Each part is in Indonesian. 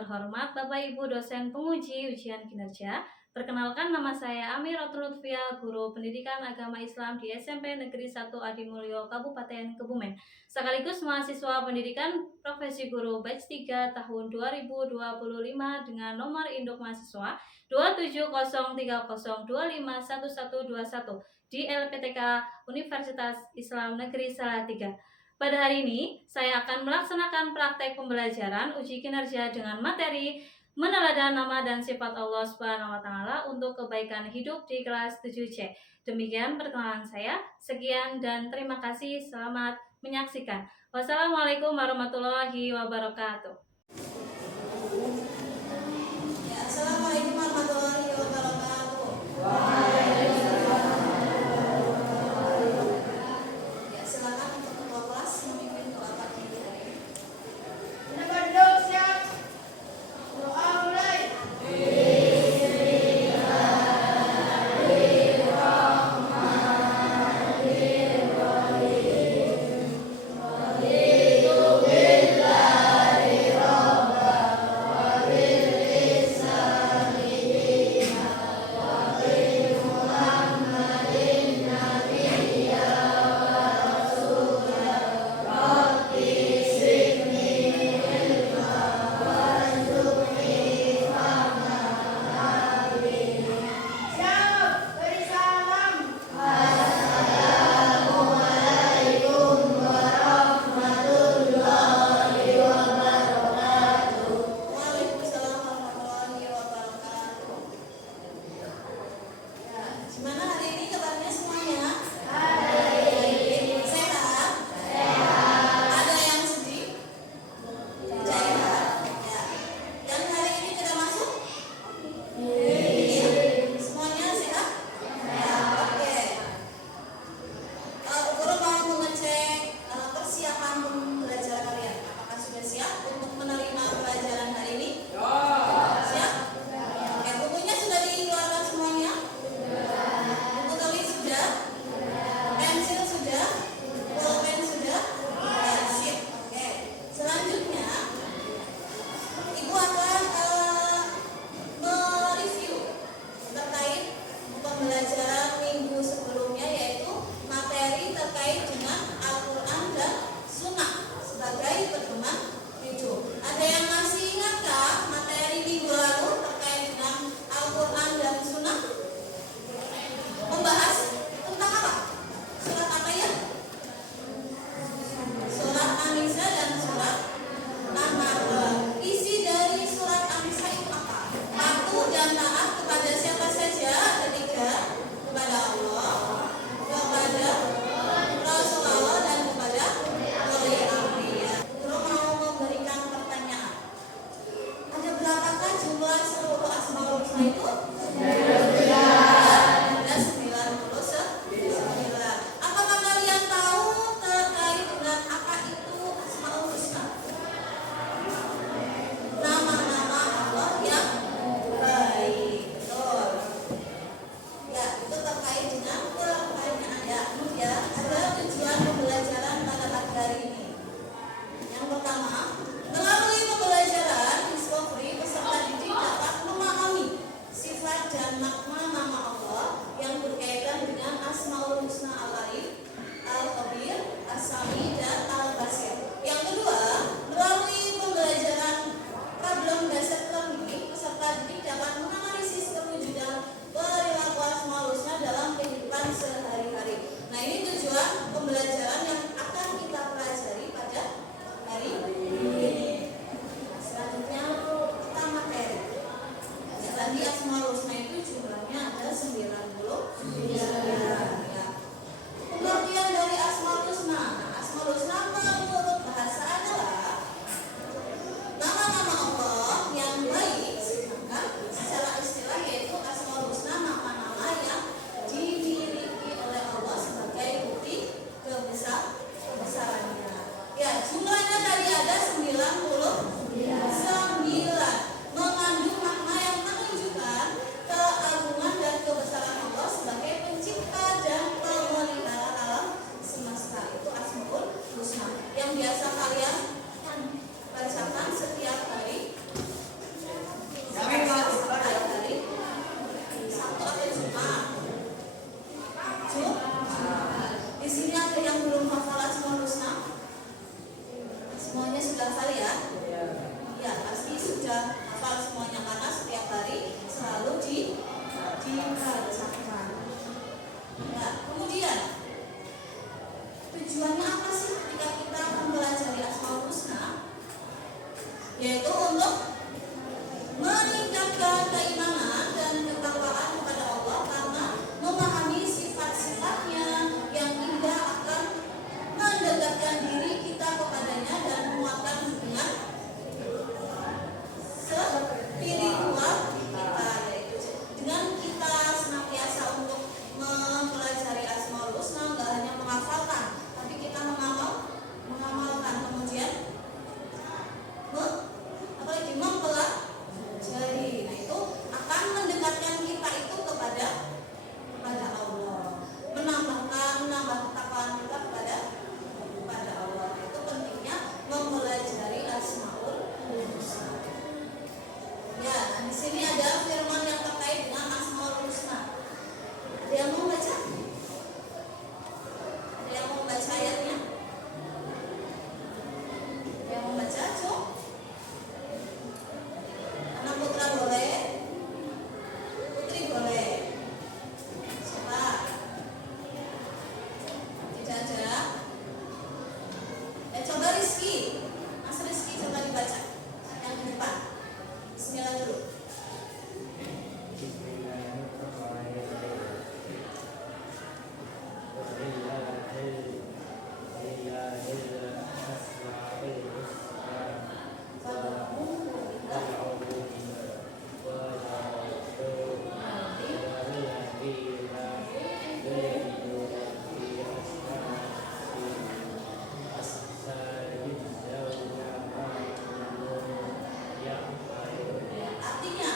terhormat Bapak Ibu dosen penguji ujian kinerja. Perkenalkan, nama saya Amiratul Lutfia, guru pendidikan agama Islam di SMP Negeri 1 Adimulyo, Kabupaten Kebumen. Sekaligus mahasiswa pendidikan profesi guru batch 3 tahun 2025 dengan nomor induk mahasiswa 27030251121 di LPTK Universitas Islam Negeri Salatiga. Pada hari ini, saya akan melaksanakan praktek pembelajaran uji kinerja dengan materi meneladan nama dan sifat Allah Subhanahu wa taala untuk kebaikan hidup di kelas 7C. Demikian perkenalan saya. Sekian dan terima kasih. Selamat menyaksikan. Wassalamualaikum warahmatullahi wabarakatuh. Assalamualaikum warahmatullahi wabarakatuh. Silakan untuk ketua kelas memimpin doa pagi hari. Siap. Doa mulai. Beri salam. Waalaikumsalam warahmatullahi wabarakatuh. Ya, gimana hari ini kabarnya semuanya? Sehat? Ada yang sedih? Sehat? Ya. Yang hari ini tidak masuk? Iya. Semuanya sehat? Oke. Guru mau mengecek persiapan belajar kalian. Apakah sudah siap untuk menerima pelajaran hari ini? Siap? Oke, bukunya sudah dikeluarkan semuanya? Buku tulis sudah? Pensil sudah? Pulpen sudah? Ya, sip. Oke. Selanjutnya, Ibu akan mereview terkait pembelajaran minggu sebelumnya, yaitu materi terkait dengan Al-Quran dan Sunnah sebagai pedoman hidup. Ada yang masih ingatkah materi minggu lalu terkait dengan Al-Quran dan Sunnah? Membahas tentang apa? Surat apa ya? Surat An-Nisa dan surat An-Nahl. Isi dari surat An-Nisa itu apa? Patuh dan taat kepada siapa saja? Ada 3. kita rasakan. Ya, kemudian tujuannya apa sih ketika kita mempelajari Asmaul Husna? Yaitu untuk meningkatkan keimanan dan ketakwaan kepada Allah karena memahami sifat-sifatnya yang indah akan mendekatkan diri kita kepadanya dan menguatkan hubungan spiritual kita, yaitu dengan kita senantiasa untuk mempelajari Asmaul Husna, nggak hanya menghafalkan, tapi kita mengamalkan, kemudian apalagi mempelajari. Nah, itu akan mendekatkan kita itu kepada Allah, menambah ketakwaan kita kepada Allah. Nah, itu pentingnya mempelajari Asmaul Husna. Ya, nah di sini ada firman yang terkait dengan Asmaul Husna. Ada yang mau baca? Ada yang mau baca ayatnya? Ada yang mau baca? Cuk? Anak putra boleh? Putri boleh? Siapa? Tidak ada? Coba Rizky. Mas Rizky coba dibaca yang di depan. Bismillah dulu. Artinya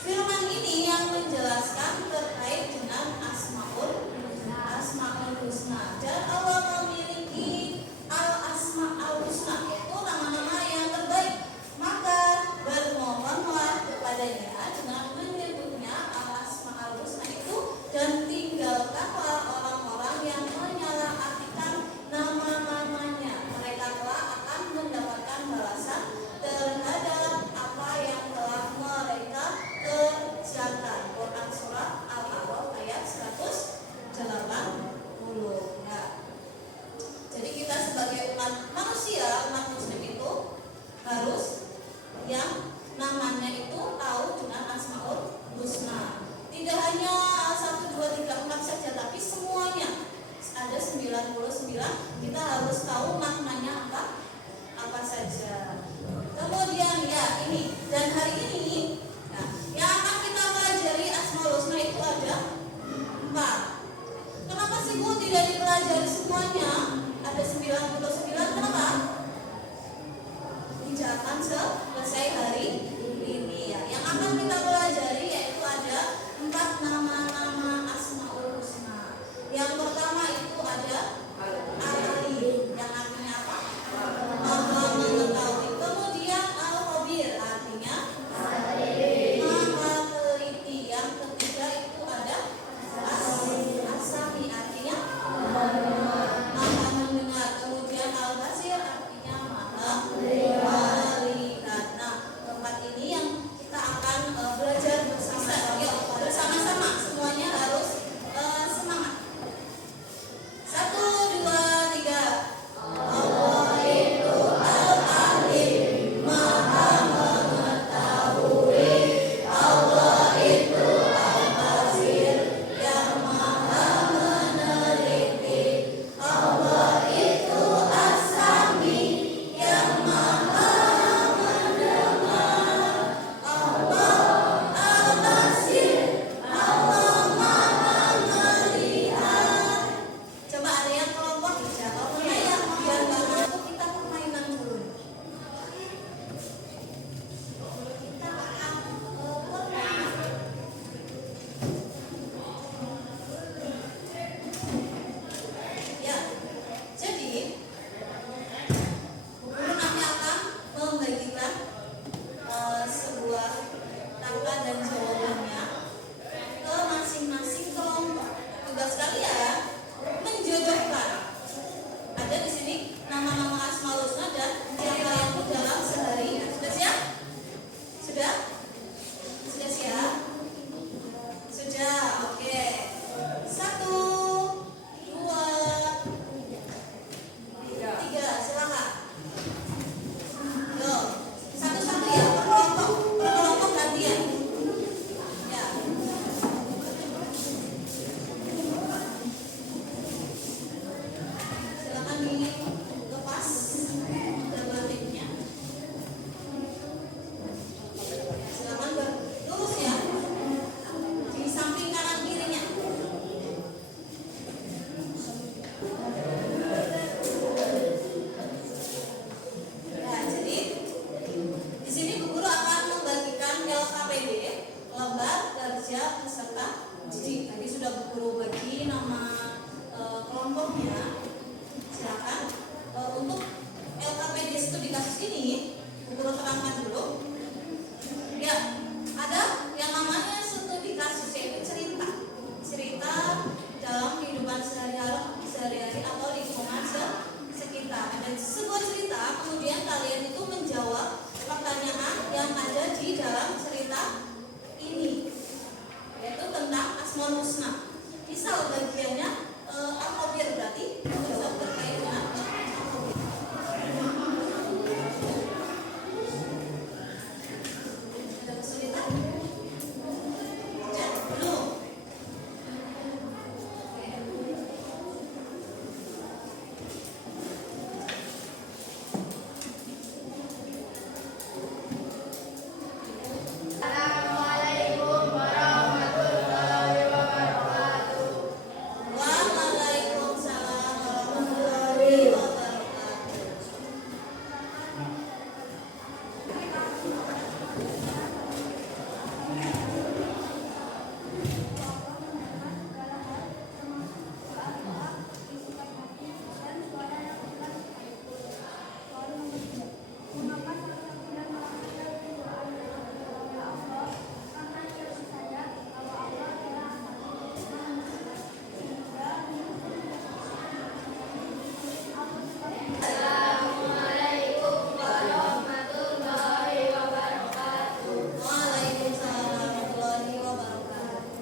firman ini yang menjelaskan terkait dengan Asmaul Husna. Dan Allah memiliki Al-Asmaul Husna, yaitu nama-nama yang terbaik. Maka bermohonlah kepadanya dengan menyebutnya Al-Asmaul Husna itu, dan tinggalkanlah orang-orang yang menyalahartikan nama-namanya. Mereka telah akan mendapatkan balasan terhadap apa yang telah mereka kerjakan. Quran surah Al-A'raf ayat 180. Ya. Jadi kita sebagai umat manusia, umat muslim itu harus yang namanya itu tahu dengan Asmaul Husna. Tidak hanya 1, 2, 3, 4 saja, tapi semuanya. Ada 99, kita harus tahu maknanya apa saja. Kemudian ya ini, dan hari ini yang akan kita pelajari Asmaul Husna itu ada 4. Kenapa sih Bu tidak dipelajari semuanya? Ada 99, kenapa? Tidak akan selesai hari ini ya. Yang akan kita pelajari yaitu ada 4 nama-nama Asmaul Husna. Yang pertama itu ada Al-Alim, yang artinya apa? Maha mengetahui. Kemudian Al-Khabir, artinya Maha teliti. Yang ketiga itu ada As-Sami, artinya Maha mendengar. Kemudian Al-Basir, artinya Maha melihat. Nah, formnya. Silakan. Untuk LKPD studi kasus ini, Bu Guru terangkan dulu. Ya, ada yang namanya studi kasus, yaitu cerita dalam kehidupan sehari-hari atau lingkungan sekitar. Ada sebuah cerita, kemudian kalian itu menjawab pertanyaan yang ada di dalam cerita ini, yaitu tentang Asmaul Husna. Misal bagiannya al-khabir, berarti menjawab terkait dengan al-khabir. Ada kesulitan? Belum. Assalamualaikum warahmatullahi wabarakatuh. Waalaikumsalam warahmatullahi wabarakatuh. Assalamualaikum warahmatullahi wabarakatuh. Waalaikumsalam warahmatullahi wabarakatuh.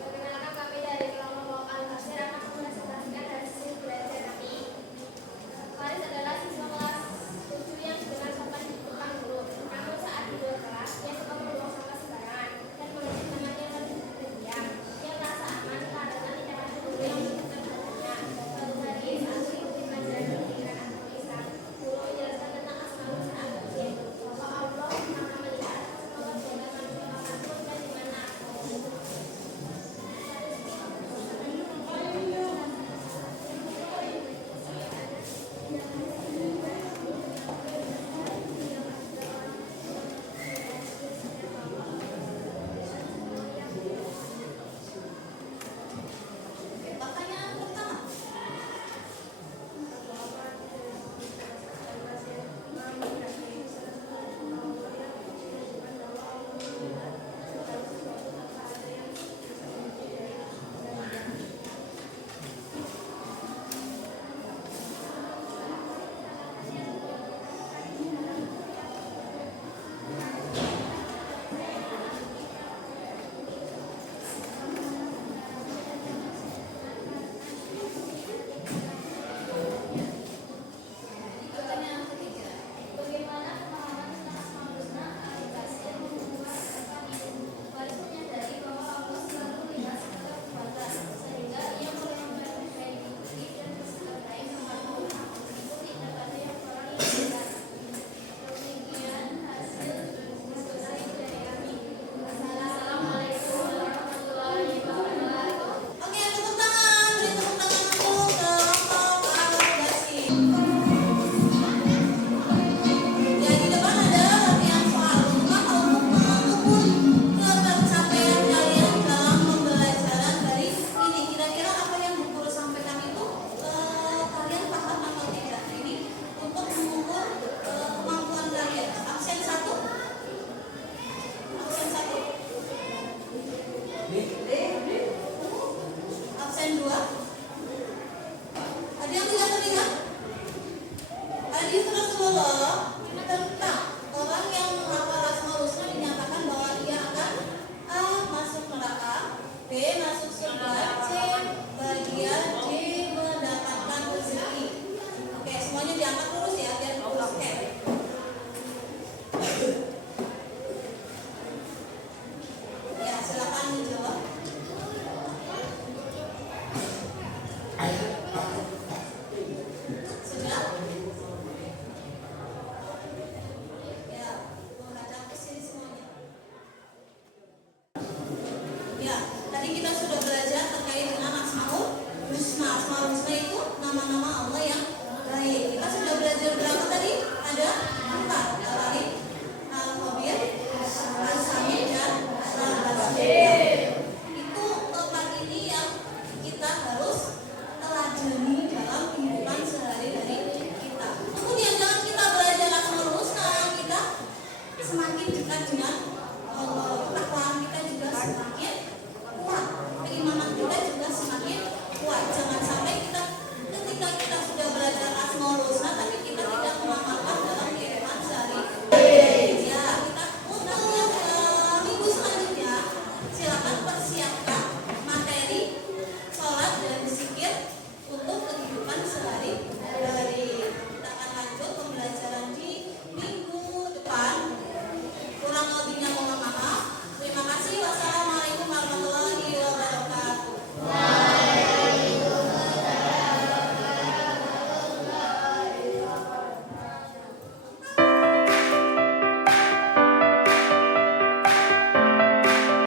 Perkenalkan kami dari kelompok Al-Basir akan mempresentasikan hasil belajar kami. Faris adalah siswa kelas 7 yang dengan sopan di depan guru. Namun saat di luar kelas, ia suka membuang sampah sembarangan dan mengisi temannya berdiam. Ia merasa aman karena tidak ada guru yang mengingatkan padanya. Suatu hari saat mengikuti pelajaran pendidikan agama Islam, guru menjelaskan tentang Asmaul Husna, yaitu bahwa Allah Maha melihat semua perbuatan manusia apapun dan di mana. Oke, pertanyaan pertama. Pertanyaan ketiga. Bagaimana pemahaman tentang Asmaul Husna Al-Basir membuat Evan itu? Faris menyadari bahwa Allah selalu melihat segala perbuatan, sehingga ia mulai memperbaiki dan bersikap baik kepada orang meskipun tidak ada yang kurang yang benar. Demikian hasil diskusi dari kami. Assalamualaikum warahmatullahi wabarakatuh. Oke, tepuk tangan. Beri tepuk tangan untuk kelompok Al-Basir. Ya, di depan ada latihan soal rumah untuk mengukur ketercapaian kalian dalam pembelajaran dari ini. Kira-kira apa yang Bu Guru sampaikan itu kalian paham atau tidak? Ini untuk mengukur kemampuan kalian. Absen 1. Absen 1. Absen 2. Ada yang tidak terlihat? Hadis Rasulullah tentang orang yang menghafal Asmaul Husna dinyatakan bahwa ia akan A. Masuk neraka, B. Masuk surga, C. Bagian D. Mendapatkan rezeki. Oke, semuanya diangkat lurus ya biar lurus. Oke. Ya, silakan dijawab. Sudah? Ya, menghadap ke sini semuanya. Ya, tadi kita sudah belajar terkait dengan Asmaul Husna. Asmaul Husna itu nama-nama Allah yang baik. Kita sudah belajar berapa tadi? Ada 4.